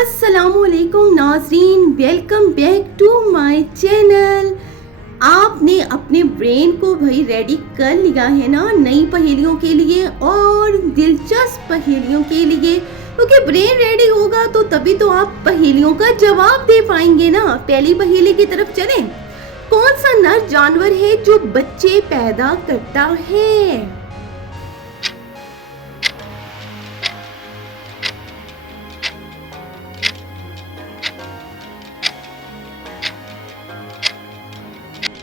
अस्सलामुअलैकुम नाज़रीन, welcome back to my channel. आपने अपने ब्रेन को भाई रेडी कर लिया है ना नई पहेलियों के लिए और दिलचस्प पहेलियों के लिए, क्योंकि ब्रेन रेडी होगा तो तभी तो आप पहेलियों का जवाब दे पाएंगे ना। पहली पहेली की तरफ चलें। कौन सा नर जानवर है जो बच्चे पैदा करता है?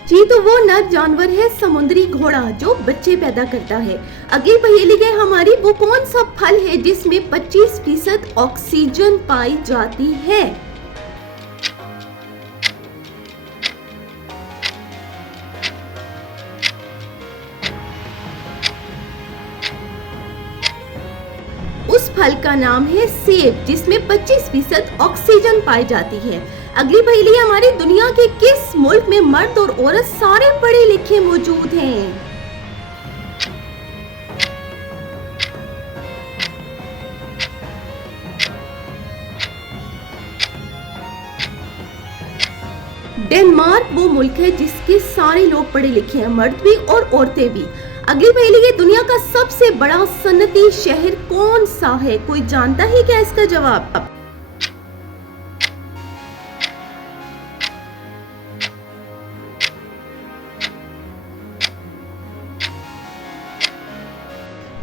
जी तो वो नर जानवर है समुद्री घोड़ा जो बच्चे पैदा करता है। अगली पहेली है हमारी, वो कौन सा फल है जिसमें 25% ऑक्सीजन पाई जाती है? उस फल का नाम है सेब, जिसमें 25% ऑक्सीजन पाई जाती है। अगली पहेली हमारी, दुनिया के किस मुल्क में मर्द और औरत सारे पढ़े लिखे मौजूद हैं? डेनमार्क वो मुल्क है जिसके सारे लोग पढ़े लिखे हैं, मर्द भी और औरतें भी। अगली पहेली है, दुनिया का सबसे बड़ा सनती शहर कौन सा है? कोई जानता है क्या इसका जवाब?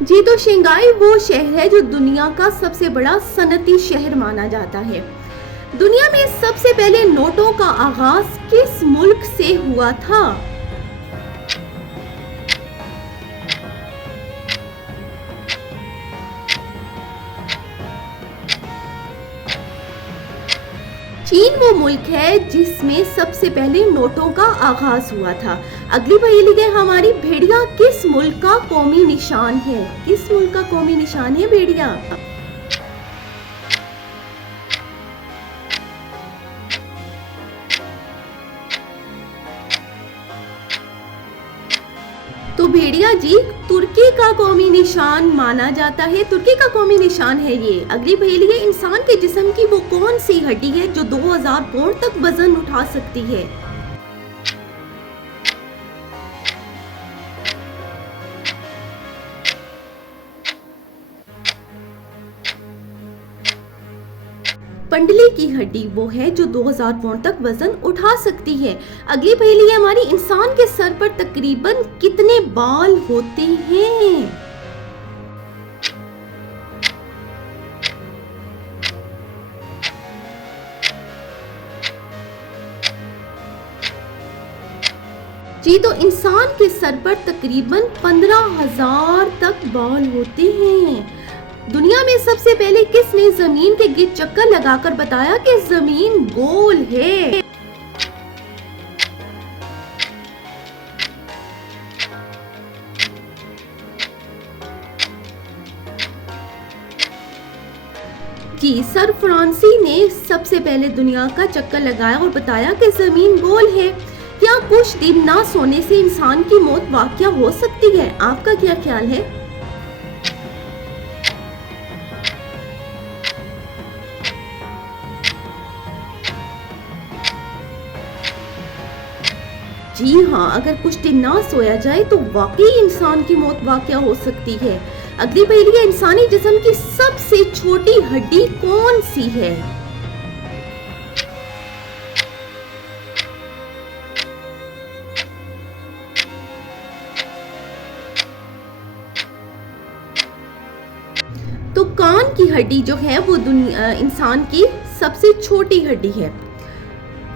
जी तो शंघाई वो शहर है जो दुनिया का सबसे बड़ा सनती शहर माना जाता है। दुनिया में सबसे पहले नोटों का आगाज किस मुल्क से हुआ था? चीन वो मुल्क है जिसमें सबसे पहले नोटों का आगाज हुआ था। अगली पहेली है हमारी, भेड़िया किस मुल्क का कौमी निशान है? किस मुल्क का कौमी निशान है भेड़िया? तो भेड़िया जी तुर्की का कौमी निशान माना जाता है, तुर्की का कौमी निशान है ये। अगली पहेली है, इंसान के जिस्म की वो कौन सी हड्डी है जो 2000 पाउंड तक वजन उठा सकती है? पंडली की हड्डी वो है जो 2000 पाउंड तक वजन उठा सकती है। अगली पहेली है हमारी, इंसान के सर पर तकरीबन कितने बाल होते हैं? जी तो इंसान के सर पर तकरीबन 15,000 तक बाल होते हैं। दुनिया में सबसे पहले किसने जमीन के गिर्द चक्कर लगाकर बताया कि जमीन गोल है? जी सर फ्रांसी ने सबसे पहले दुनिया का चक्कर लगाया और बताया कि जमीन गोल है। क्या कुछ दिन ना सोने से इंसान की मौत वाक़या हो सकती है? आपका क्या ख्याल है? जी हाँ, अगर कुछ दिन ना सोया जाए तो वाकई इंसान की मौत वाक़या हो सकती है। अगली पहेली है, इंसानी जिस्म की सबसे छोटी हड्डी कौन सी है? तो कान की हड्डी जो है वो इंसान की सबसे छोटी हड्डी है।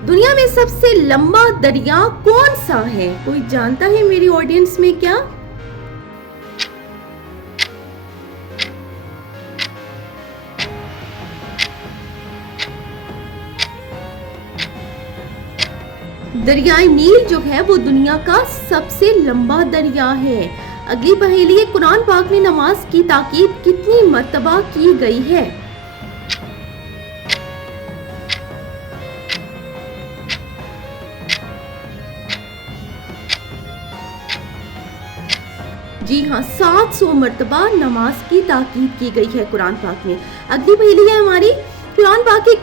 दुनिया में सबसे लंबा दरिया कौन सा है? कोई जानता है मेरी ऑडियंस में क्या? दरियाए नील जो है वो दुनिया का सबसे लंबा दरिया है। अगली पहेली है, कुरान पाक में नमाज की ताकीद कितनी मर्तबा की गई है? जी हाँ, 700 मर्तबा नमाज की ताकीद की गई है कुरान पाक में। अगली पहेली है हमारी, कुरान पाक की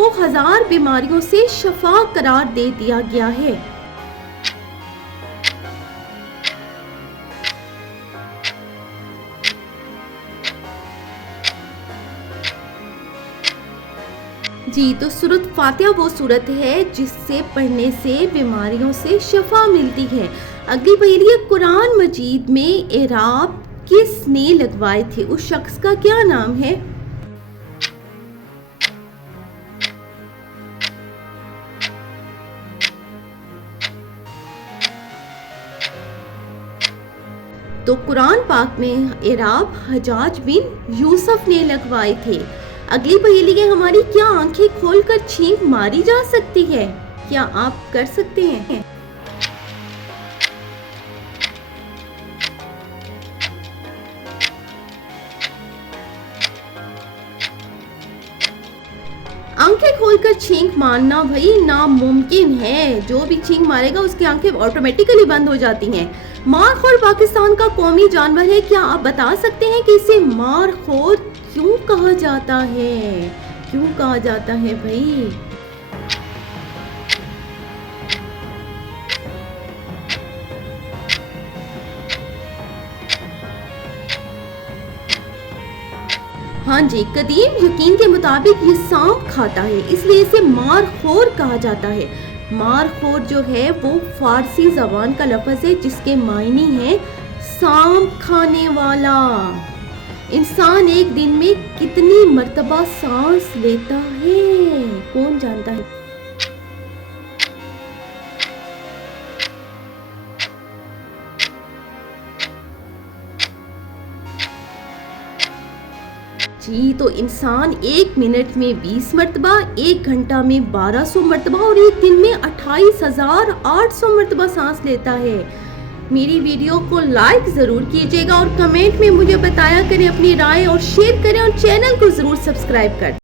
को 1000 बीमारियों से शफा करार दे दिया गया है। जी, तो सूरत फातिहा वो सूरत है जिससे पढ़ने से बीमारियों से शफा मिलती है। अगली पहेली है, कुरान मजीद में एराब किसने लगवाए थे? उस शख्स का क्या नाम है? तो कुरान पाक में एराब हजाज बिन यूसुफ ने लगवाए थे। अगली पहेली है हमारी, क्या आंखें खोलकर छींक मारी जा सकती है? क्या आप कर सकते हैं? आंखें खोलकर छींक मारना भाई नामुमकिन है। जो भी छींक मारेगा उसकी आंखें ऑटोमेटिकली बंद हो जाती हैं। मारखोर पाकिस्तान का कौमी जानवर है। क्या आप बता सकते हैं कि इसे मारखोर क्यों कहा जाता है? क्यों कहा जाता है भाई? हाँ जी, कदीम यकीन के मुताबिक ये सांप खाता है, इसलिए इसे मारखोर कहा जाता है। मारखोर जो है वो फारसी जबान का लफ्ज है जिसके मायने हैं सांप खाने वाला। इंसान एक दिन में कितनी मर्तबा सांस लेता है? कौन जानता है? जी, तो इंसान एक मिनट में 20 मरतबा, एक घंटा में 1200 मरतबा और एक दिन में 28,800 मरतबा सांस लेता है। मेरी वीडियो को लाइक ज़रूर कीजिएगा और कमेंट में मुझे बताया करें अपनी राय और शेयर करें और चैनल को ज़रूर सब्सक्राइब करें।